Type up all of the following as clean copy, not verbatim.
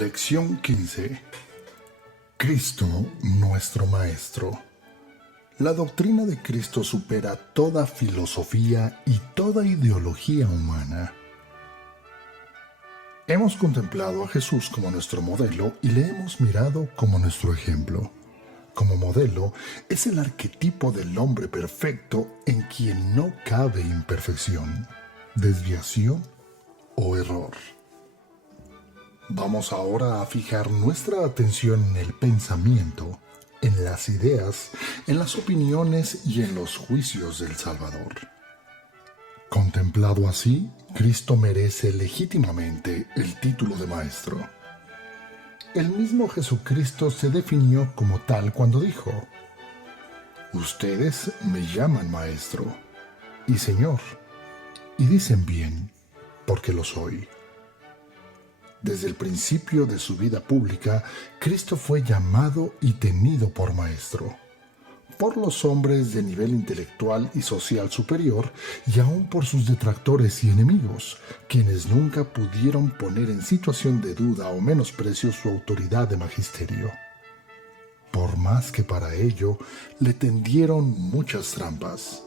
Lección 15. Cristo, nuestro Maestro. La doctrina de Cristo supera toda filosofía y toda ideología humana. Hemos contemplado a Jesús como nuestro modelo y le hemos mirado como nuestro ejemplo. Como modelo, es el arquetipo del hombre perfecto en quien no cabe imperfección, desviación o error. Vamos ahora a fijar nuestra atención en el pensamiento, en las ideas, en las opiniones y en los juicios del Salvador. Contemplado así, Cristo merece legítimamente el título de Maestro. El mismo Jesucristo se definió como tal cuando dijo: «Ustedes me llaman Maestro y Señor, y dicen bien, porque lo soy». Desde el principio de su vida pública, Cristo fue llamado y tenido por Maestro, por los hombres de nivel intelectual y social superior y aún por sus detractores y enemigos, quienes nunca pudieron poner en situación de duda o menosprecio su autoridad de magisterio. Por más que para ello le tendieron muchas trampas.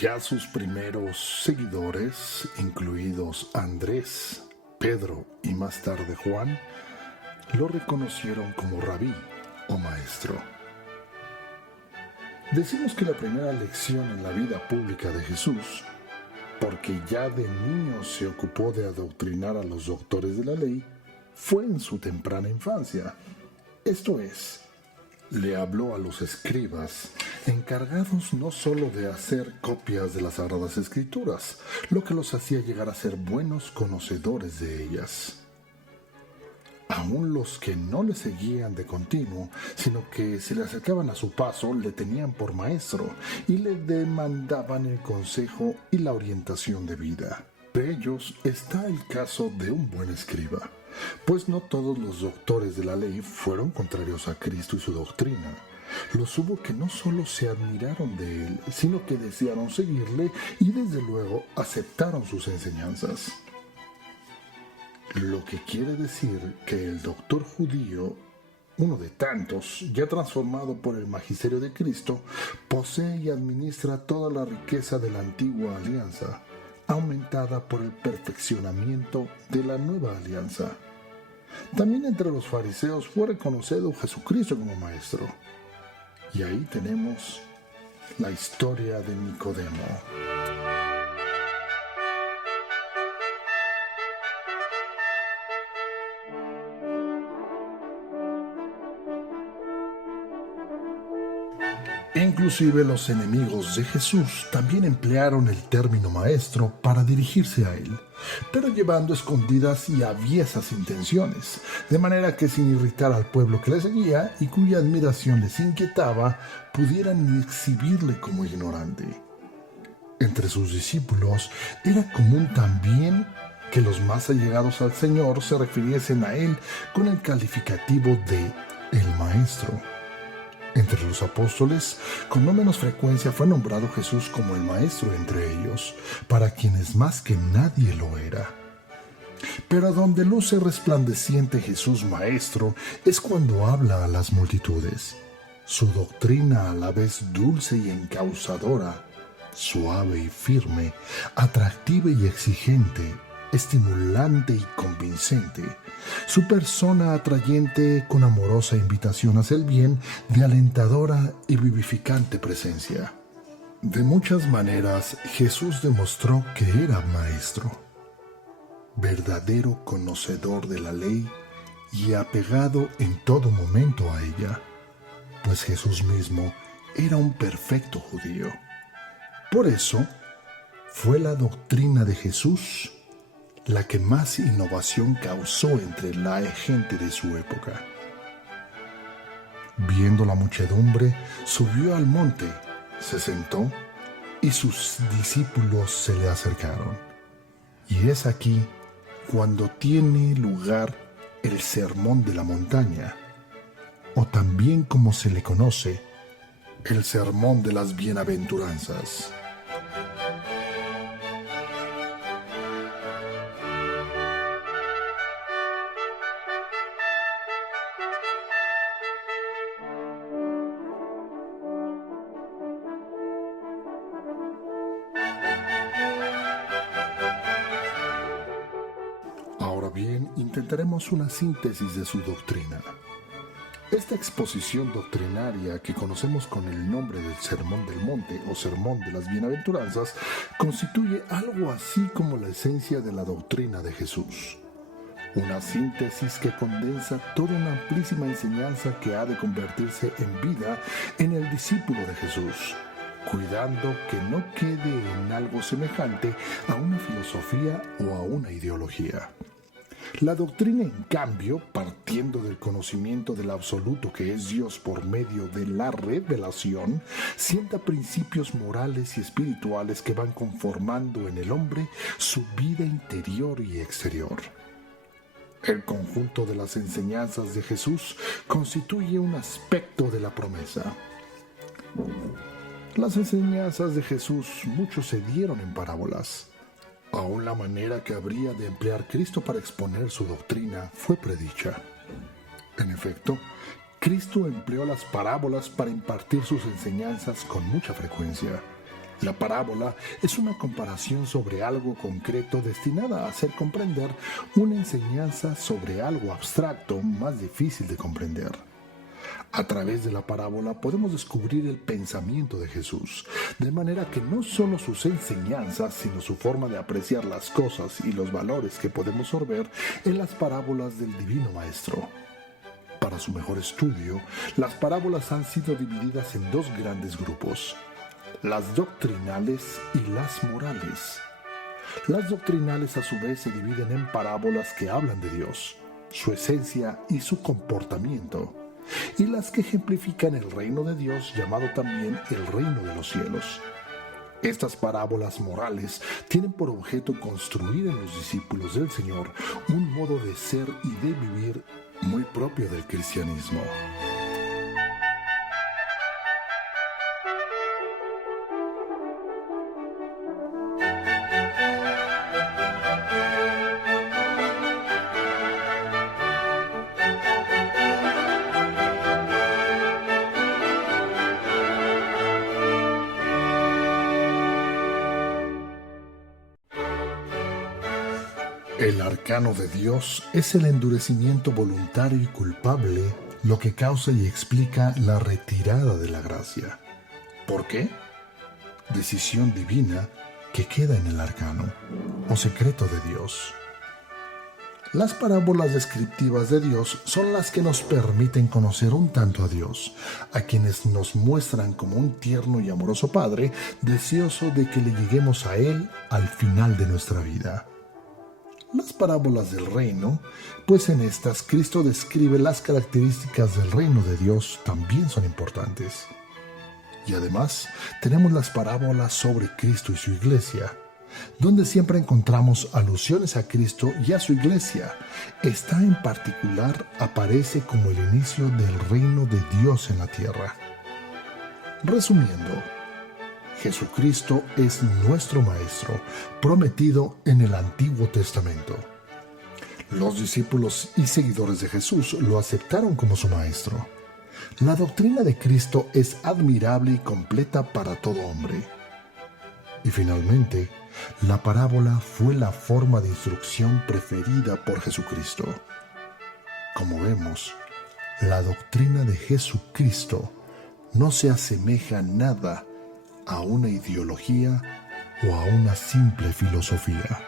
Ya sus primeros seguidores, incluidos Andrés, Pedro y más tarde Juan, lo reconocieron como rabí o maestro. Decimos que la primera lección en la vida pública de Jesús, porque ya de niño se ocupó de adoctrinar a los doctores de la ley, fue en su temprana infancia. Esto es, le habló a los escribas, encargados no solo de hacer copias de las Sagradas Escrituras, lo que los hacía llegar a ser buenos conocedores de ellas. Aún los que no le seguían de continuo, sino que se le acercaban a su paso, le tenían por maestro y le demandaban el consejo y la orientación de vida. De ellos está el caso de un buen escriba, pues no todos los doctores de la ley fueron contrarios a Cristo y su doctrina. Los hubo que no solo se admiraron de él, sino que desearon seguirle y desde luego aceptaron sus enseñanzas. Lo que quiere decir que el doctor judío, uno de tantos, ya transformado por el magisterio de Cristo, posee y administra toda la riqueza de la antigua alianza, aumentada por el perfeccionamiento de la nueva alianza. También entre los fariseos fue reconocido Jesucristo como maestro. Y ahí tenemos la historia de Nicodemo. Inclusive los enemigos de Jesús también emplearon el término maestro para dirigirse a él, pero llevando escondidas y aviesas intenciones, de manera que sin irritar al pueblo que le seguía y cuya admiración les inquietaba, pudieran exhibirle como ignorante. Entre sus discípulos era común también que los más allegados al Señor se refiriesen a él con el calificativo de el Maestro. Entre los apóstoles, con no menos frecuencia fue nombrado Jesús como el Maestro entre ellos, para quienes más que nadie lo era. Pero donde luce resplandeciente Jesús Maestro es cuando habla a las multitudes. Su doctrina, a la vez dulce y encausadora, suave y firme, atractiva y exigente, estimulante y convincente, su persona atrayente con amorosa invitación hacia el bien, de alentadora y vivificante presencia. De muchas maneras, Jesús demostró que era maestro, verdadero conocedor de la ley y apegado en todo momento a ella, pues Jesús mismo era un perfecto judío. Por eso, fue la doctrina de Jesús la que más innovación causó entre la gente de su época. Viendo la muchedumbre, subió al monte, se sentó y sus discípulos se le acercaron. Y es aquí cuando tiene lugar el Sermón de la Montaña, o también como se le conoce, el Sermón de las Bienaventuranzas. Ahora bien, intentaremos una síntesis de su doctrina. Esta exposición doctrinaria, que conocemos con el nombre del Sermón del Monte o Sermón de las Bienaventuranzas, constituye algo así como la esencia de la doctrina de Jesús. Una síntesis que condensa toda una amplísima enseñanza que ha de convertirse en vida en el discípulo de Jesús, cuidando que no quede en algo semejante a una filosofía o a una ideología. La doctrina, en cambio, partiendo del conocimiento del absoluto que es Dios por medio de la revelación, sienta principios morales y espirituales que van conformando en el hombre su vida interior y exterior. El conjunto de las enseñanzas de Jesús constituye un aspecto de la promesa. Las enseñanzas de Jesús muchos se dieron en parábolas. Aún la manera que habría de emplear Cristo para exponer su doctrina fue predicha. En efecto, Cristo empleó las parábolas para impartir sus enseñanzas con mucha frecuencia. La parábola es una comparación sobre algo concreto destinada a hacer comprender una enseñanza sobre algo abstracto más difícil de comprender. A través de la parábola podemos descubrir el pensamiento de Jesús, de manera que no solo sus enseñanzas, sino su forma de apreciar las cosas y los valores que podemos sorber en las parábolas del Divino Maestro. Para su mejor estudio, las parábolas han sido divididas en dos grandes grupos: las doctrinales y las morales. Las doctrinales a su vez se dividen en parábolas que hablan de Dios, su esencia y su comportamiento, y las que ejemplifican el reino de Dios, llamado también el reino de los cielos. Estas parábolas morales tienen por objeto construir en los discípulos del Señor un modo de ser y de vivir muy propio del cristianismo. El arcano de Dios es el endurecimiento voluntario y culpable, lo que causa y explica la retirada de la gracia. ¿Por qué? Decisión divina que queda en el arcano, o secreto de Dios. Las parábolas descriptivas de Dios son las que nos permiten conocer un tanto a Dios, a quienes nos muestran como un tierno y amoroso Padre, deseoso de que le lleguemos a Él al final de nuestra vida. Las parábolas del reino, pues en estas Cristo describe las características del reino de Dios, también son importantes. Y además tenemos las parábolas sobre Cristo y su iglesia, donde siempre encontramos alusiones a Cristo y a su iglesia. Esta en particular aparece como el inicio del reino de Dios en la tierra. Resumiendo, Jesucristo es nuestro Maestro, prometido en el Antiguo Testamento. Los discípulos y seguidores de Jesús lo aceptaron como su Maestro. La doctrina de Cristo es admirable y completa para todo hombre. Y finalmente, la parábola fue la forma de instrucción preferida por Jesucristo. Como vemos, la doctrina de Jesucristo no se asemeja nada a una ideología o a una simple filosofía.